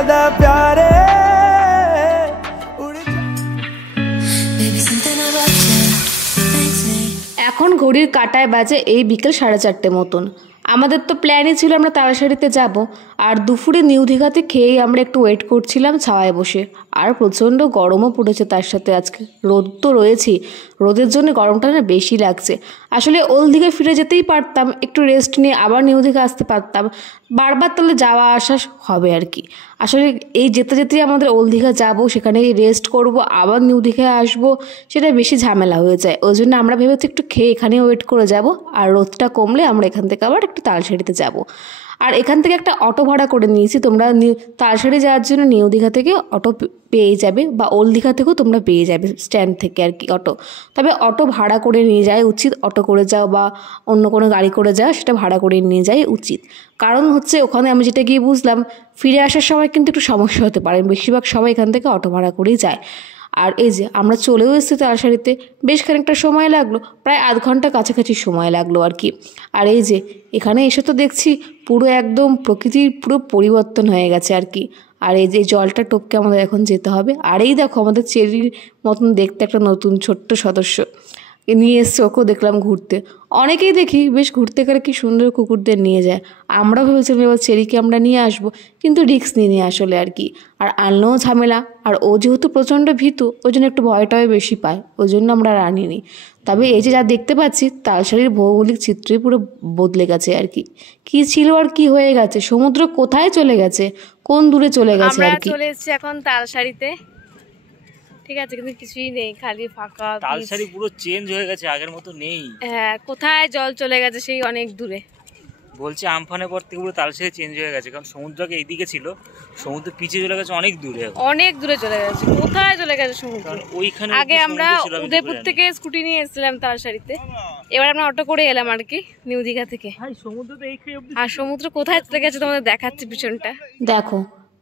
ज्यादा प्यारे এখন ঘড়ির কাঁটায় বাজে এই বিকেল 4:30 মতন। আমাদের তো প্ল্যানই ছিল আমরা তারাশাড়িতে যাব, আর দুপুরে নিউ দীঘাতে খেয়েই আমরা একটু ওয়েট করছিলাম ছাওয়ায় বসে। আর প্রচণ্ড গরমও পড়েছে তার সাথে, আজকে রোদ তো রয়েছেই, রোদের জন্য গরমটা না বেশি লাগছে। আসলে ওল্ড দীঘা ফিরে যেতেই পারতাম, একটু রেস্ট নিয়ে আবার নিউ দীঘা আসতে পারতাম, বারবার তাহলে যাওয়া আসা হবে আর কি। আসলে এই যেতে যেতেই আমাদের ওল্ড দীঘা যাবো, সেখানে রেস্ট করব, আবার নিউ দীঘায় আসবো, সেটা বেশি ঝামেলা হয়ে যায়। ওই জন্য আমরা ভেবেছি একটু খেয়ে এখানে ওয়েট করে যাব, আর রোদটা কমলে আমরা এখান থেকে আবার একটু তালসাড়িতে যাব। আর এখান থেকে একটা অটো ভাড়া করে নিয়েছি, তোমরা তালসাড়ি যাওয়ার জন্য নিউ দীঘা থেকে অটো পেয়ে যাবে, বা ওল্ড দীঘা থেকেও তোমরা পেয়ে যাবে স্ট্যান্ড থেকে আর কি অটো। তবে অটো ভাড়া করে নিয়ে যাওয়া উচিত, অটো করে যাও বা অন্য কোনো গাড়ি করে যাও, সেটা ভাড়া করে নিয়ে যাওয়াই উচিত। কারণ হচ্ছে ওখানে আমি যেটা গিয়ে বুঝলাম, ফিরে আসার সময় কিন্তু একটু সমস্যা হতে পারে, বেশিরভাগ সবাই এখান থেকে অটো ভাড়া করেই যায়। আর এই যে আমরা চলেও এসেছি তালসাড়িতে, বেশ খানিকটা সময় লাগলো, প্রায় আধ ঘন্টা কাছাকাছি সময় লাগলো আর কি। আর এই যে এখানে এসে তো দেখছি পুরো একদম প্রকৃতির পুরো পরিবর্তন হয়ে গেছে আর কি। আর এই যে জলটা টপকে আমাদের এখন যেতে হবে। আর এই দেখো আমাদের চেরির মতন দেখতে একটা নতুন ছোট্ট সদস্য নিয়ে এসছে, ওকেও দেখলাম ঘুরতে। অনেকেই দেখি বেশ ঘুরতে গেলে কি সুন্দর কুকুরদের নিয়ে যায়। আমরা ভেবেছিলাম এবার চেরিকে আমরা নিয়ে আসবো, কিন্তু রিস্ক নিয়ে আসলে আর কি। আর আনলেও ঝামেলা, আর ও যেহেতু প্রচণ্ড ভীতু, ওই জন্য একটু ভয়টাও বেশি পায়, ওই জন্য আমরা আর আনিনি। তবে এই যে যা দেখতে পাচ্ছি, তালসাড়ির ভৌগোলিক চিত্রই পুরো বদলে গেছে আর কি। কি ছিল আর কি হয়ে গেছে, সমুদ্র কোথায় চলে গেছে, কোন দূরে চলে গেছে আর কি। চলে এসেছি এখন তালসাড়িতে, ঠিক আছে, কিন্তু কিছুই নেই, খালি ফাঁকা। তালসাড়ি পুরো চেঞ্জ হয়ে গেছে, আগের মতো নেই। হ্যাঁ, কোথায় জল চলে গেছে সেই অনেক দূরে। বলছে আমফানের পর থেকে পুরো তালসাড়ি চেঞ্জ হয়ে গেছে, কারণ সমুদ্রকে এইদিকে ছিল, সমুদ্র পিছিয়ে চলে গেছে অনেক দূরে, অনেক দূরে চলে গেছে। কোথায় চলে গেছে সমুদ্র? ওইখানে আগে আমরা উদয়পুর থেকে স্কুটি নিয়ে এসেছিলাম তালসাড়িতে, এবার আমরা অটো করে এলাম আর কি নিউ দীঘা থেকে। আর সমুদ্র কোথায় চলে গেছে তোমাদের দেখাচ্ছি পিছনটা। দেখো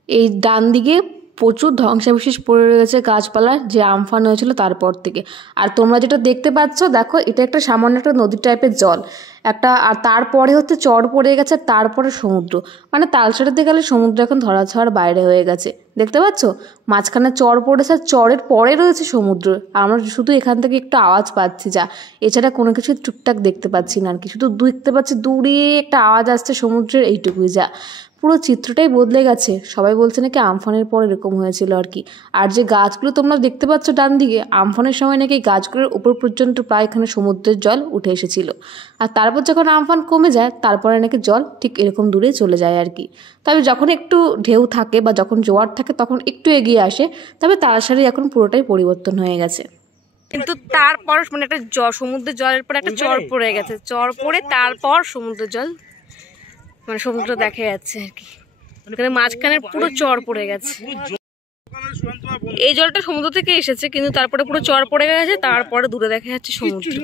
এই ডান দিকে প্রচুর ধ্বংসাবশেষ পড়ে রয়েছে গাছপালা, যে আমফান হয়েছিল তারপর থেকে। আর তোমরা যেটা দেখতে পাচ্ছ, দেখো এটা একটা সামান্য একটা নদী টাইপের জল একটা, আর তারপরে হচ্ছে চর পড়ে গেছে, তারপরে সমুদ্র। মানে তালসাড়িতে গেলে সমুদ্র এখন ধরাছোঁয়ার বাইরে হয়ে গেছে, দেখতে পাচ্ছ মাঝখানে চর পড়েছে, আর চরের পরে রয়েছে সমুদ্র। আমরা শুধু এখান থেকে একটু আওয়াজ পাচ্ছি, যা এছাড়া কোনো কিছু টুকটাক দেখতে পাচ্ছি না আর কি। শুধু দেখতে পাচ্ছি দূরে একটা আওয়াজ আসছে সমুদ্রের, এইটুকুই যা। পুরো চিত্রটাই বদলে গেছে। সবাই বলছে নাকি আমফানের পর এরকম হয়েছিল আর কি। আর যে গাছগুলো তোমরা দেখতে পাচ্ছ ডান দিকে, আমফানের সময় নাকি গাছগুলোর উপর পর্যন্ত প্রায় এখানে সমুদ্রের জল উঠে এসেছিল। আর তারপর যখন আমফান কমে যায়, তারপরে নাকি জল ঠিক এরকম দূরে চলে যায় আর কি। তবে যখন একটু ঢেউ থাকে বা যখন জোয়ার থাকে তখন একটু এগিয়ে আসে। তবে তালসাড়ি এখন পুরোটাই পরিবর্তন হয়ে গেছে। কিন্তু তারপর মানে একটা সমুদ্রের জলের পর একটা চর পড়ে গেছে, চর পড়ে তারপর সমুদ্রের জল, মানে সমুদ্র দেখা যাচ্ছে আর কি। মাঝখানে পুরো চর পড়ে গেছে। এই জলটা সমুদ্র থেকে এসেছে, কিন্তু তারপরে পুরো চর পড়ে গেছে, তারপরে দূরে দেখা যাচ্ছে সমুদ্র।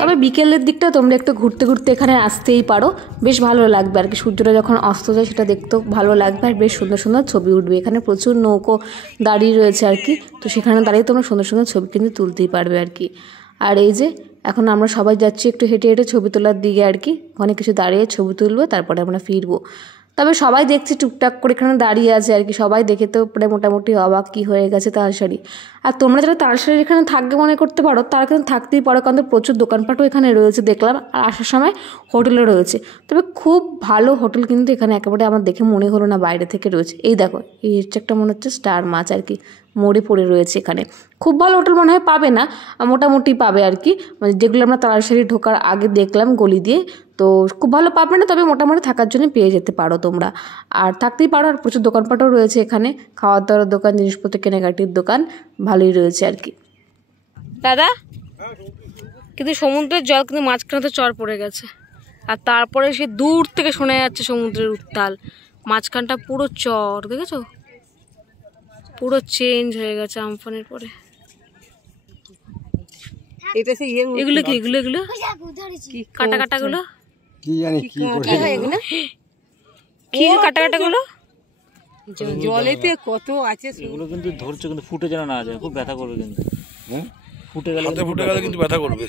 তবে বিকেলের দিকটা তোমরা একটু ঘুরতে ঘুরতে এখানে আসতেই পারো, বেশ ভালো লাগবে আর কি। সূর্যটা যখন অস্ত যায় সেটা দেখতেও ভালো লাগবে, আর বেশ সুন্দর সুন্দর ছবি উঠবে। এখানে প্রচুর নৌকো দাঁড়িয়ে রয়েছে আর কি, তো সেখানে দাঁড়িয়ে তোমরা সুন্দর সুন্দর ছবি কিন্তু তুলতেই পারবে আর কি। আর এই যে এখন আমরা সবাই যাচ্ছি একটু হেঁটে হেঁটে ছবি তোলার দিকে আর কি। ওখানে কিছু দাঁড়িয়ে ছবি তুলবো, তারপরে আমরা ফিরবো। তবে সবাই দেখছি টুকটাক করে এখানে দাঁড়িয়ে আছে আর কি। সবাই দেখে তো প্রায় মোটামুটি অবাক কী হয়ে গেছে তালসাড়ি। আর তোমরা যারা তালসাড়ি এখানে থাকবে মনে করতে পারো, তারা কিন্তু থাকতেই পারো, কারণ প্রচুর দোকানপাটও এখানে রয়েছে দেখলাম। আর আসার সময় হোটেলও রয়েছে, তবে খুব ভালো হোটেল কিন্তু এখানে একেবারে আমার দেখে মনে হলো না বাইরে থেকে রয়েছে। এই দেখো এই হচ্ছে একটা মনে হচ্ছে স্টার মাছ আর কি, মোড়ে পড়ে রয়েছে এখানে। খুব ভালো হোটেল মনে হয় পাবে না, মোটামুটি পাবে আর কি, মানে যেগুলো আমরা তালসাড়ি ঢোকার আগে দেখলাম গলি দিয়ে, তো খুব ভালো পাবে না, তবে মোটামুটি থাকার জন্য পেয়ে যেতে পারো তোমরা। আর থাকতেই পারো, আর প্রচুর দোকানপাটও রয়েছে এখানে, খাওয়ার দাওয়ার দোকান, জিনিসপত্র কেনাকাটির দোকান ভালোই রয়েছে আর কি। দাদা, কিন্তু সমুদ্রের জল কিন্তু মাঝখানে তো চর পড়ে গেছে, আর তারপরে সে দূর থেকে শোনা যাচ্ছে সমুদ্রের উত্তাল। মাঝখানটা পুরো চর, দেখেছো, পুরো চেঞ্জ হয়ে গেছে আমফানের পরে। এগুলো কি, এগুলো এগুলো কাটা কাটা গুলো কি জানি কি হয়, এগুলো কি কাটা কাটা গুলো জলেতে কত আছে, এগুলো কিন্তু ধরছে, কিন্তু ফুটে যেন না যায়, খুব ব্যথা করবে কিন্তু। ফুটে গেলে কিন্তু ব্যথা করবে।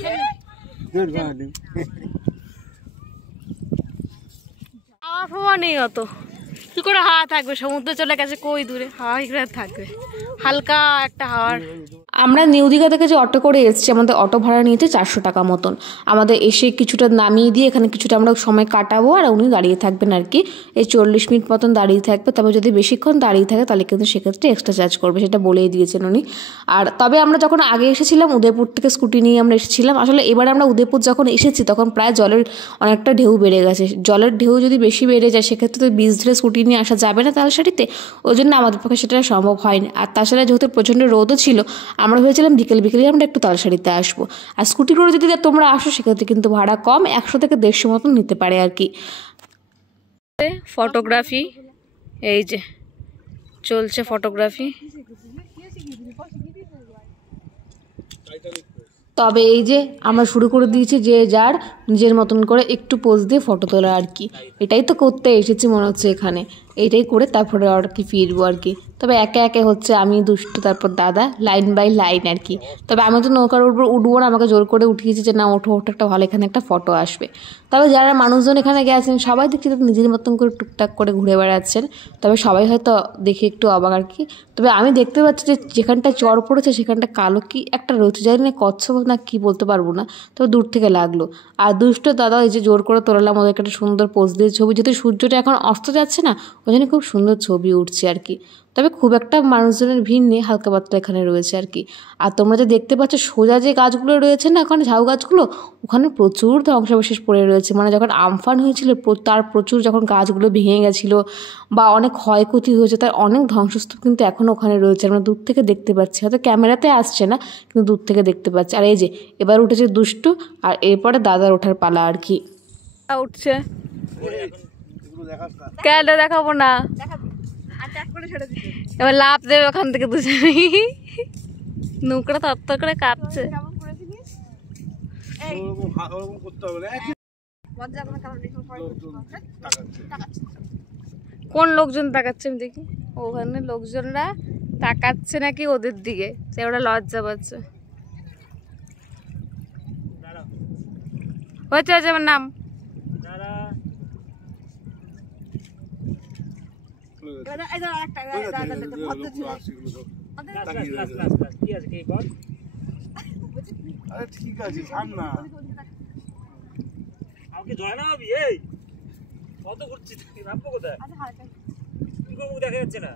হাওয়া ফাওয়া নেই অত, কি করে হাওয়া থাকবে? সমুদ্র চলে গেছে কই দূরে, হাওয়া কি করে থাকবে? হালকা একটা হাওয়ার। আমরা নিউ দীঘা থেকে যে অটো করে এসেছি, আমাদের অটো ভাড়া নিয়েছে 400 টাকা মতন। আমাদের এসে কিছুটা নামিয়ে দিয়ে এখানে কিছুটা আমরা সময় কাটাবো, আর উনি দাঁড়িয়ে থাকবেন আর কি। এই 40 মিনিট মতন দাঁড়িয়ে থাকবে, তবে যদি বেশিক্ষণ দাঁড়িয়ে থাকে তাহলে কিন্তু সেক্ষেত্রে এক্সট্রা চার্জ করবে, সেটা বলেই দিয়েছেন উনি। আর তবে আমরা যখন আগে এসেছিলাম উদয়পুর থেকে স্কুটি নিয়ে আমরা এসেছিলাম। আসলে এবার আমরা উদয়পুর যখন এসেছি তখন প্রায় জলের অনেকটা ঢেউ বেড়ে গেছে। জলের ঢেউ যদি বেশি বেড়ে যায় সেক্ষেত্রে তো বীজ ধরে স্কুটি নিয়ে আসা যাবে না তালসারিতে, ওই জন্য আমাদের পক্ষে সেটা সম্ভব হয়নি। আর তাছাড়া যেহেতু প্রচণ্ড রোদও ছিল, আমরা ভেবেছিলাম বিকেলে আমরা একটু তালসারিতে আসবো। আর স্কুটি করে যদি তোমরা আসো সেক্ষেত্রে কিন্তু ভাড়া কম, 100 থেকে 150 মতন নিতে পারে আর কি। ফটোগ্রাফি, এই যে চলছে ফটোগ্রাফি। তবে এই যে আমরা শুরু করে দিয়েছি যে যার নিজের মতন করে একটু পোজ দিয়ে ফটো তোলা আর কি। এটাই তো করতে এসেছি মনে হচ্ছে এখানে, এইটাই করে তারপরে আর কি ফিরবো আর কি। তবে একে একে হচ্ছে আমি, দুষ্টু, তারপর দাদা, লাইন বাই লাইন আর কি। তবে আমি তো নৌকার উপর উঠবো না, আমাকে জোর করে উঠিয়েছি যে না ওঠো ওঠো, একটা ভালো এখানে একটা ফটো আসবে। তবে যারা মানুষজন এখানে গেছেন সবাই দেখছি নিজের মতন করে টুকটাক করে ঘুরে বেড়াচ্ছেন। তবে সবাই হয়তো দেখে একটু অবাক আর কি। তবে আমি দেখতে পাচ্ছি যে যেখানটা চর পড়েছে সেখানটা কালো কি একটা রয়েছে, জানি না কচ্ছপ না কি বলতে পারবো না, তবে দূর থেকে লাগলো। আর দুষ্ট দাদা এই যে জোর করে তোলালাম ওদেরকে একটা সুন্দর পোজ দিয়ে ছবি, যেহেতু সূর্যটা এখন অস্ত যাচ্ছে না ওই জন্য খুব সুন্দর ছবি উঠছে আর কি। তবে খুব একটা মানুষজনের ভিড় নেই, হালকা পাতলা এখানে রয়েছে আর কি। আর তোমরা যে দেখতে পাচ্ছ সোজা যে গাছগুলো রয়েছে না ওখানে, ঝাউ গাছগুলো, ওখানে প্রচুর ধ্বংসাবশেষ পড়ে রয়েছে। মানে যখন আমফান হয়েছিল তার প্রচুর যখন গাছগুলো ভেঙে গেছিলো বা অনেক ক্ষয়ক্ষতি হয়েছে, তার অনেক ধ্বংসস্তূপ কিন্তু এখনও ওখানে রয়েছে। আমরা দূর থেকে দেখতে পাচ্ছি, হয়তো ক্যামেরাতে আসছে না কিন্তু দূর থেকে দেখতে পাচ্ছি। আর এই যে এবার উঠেছে দুষ্টু, আর এরপরে দাদার ওঠার পালা আর কি। উঠছে ক্যালটা দেখাবো না, এবার লাভ দেবে ওখান থেকে দুজনে। নৌকাটা তত্তর করে কাঁপছে। কোন লোকজন তাকাচ্ছে আমি দেখি, ওখানে লোকজনরা তাকাচ্ছে নাকি ওদের দিকে, সে ওরা লজ্জা পাচ্ছে। হচ্ছে হচ্ছে আমার নাম। ঠিক আছে ছাড় না, আমাকে জয় না হবি, এই কত ঘুরছি, নামবো কোথায়? দেখা যাচ্ছে না।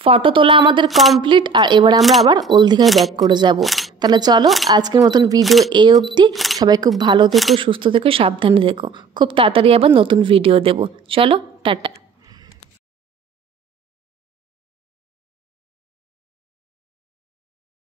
ফটো তোলা আমাদের কমপ্লিট, আর এবার আমরা আবার ওল্ড দীঘায় ব্যাক করে যাব। তাহলে চলো আজকের মতন ভিডিও এই অবধি। সবাই খুব ভালো থেকো, সুস্থ থেকো, সাবধানে থেকো। খুব তাড়াতাড়ি আবার নতুন ভিডিও দেবো। চলো টাটা।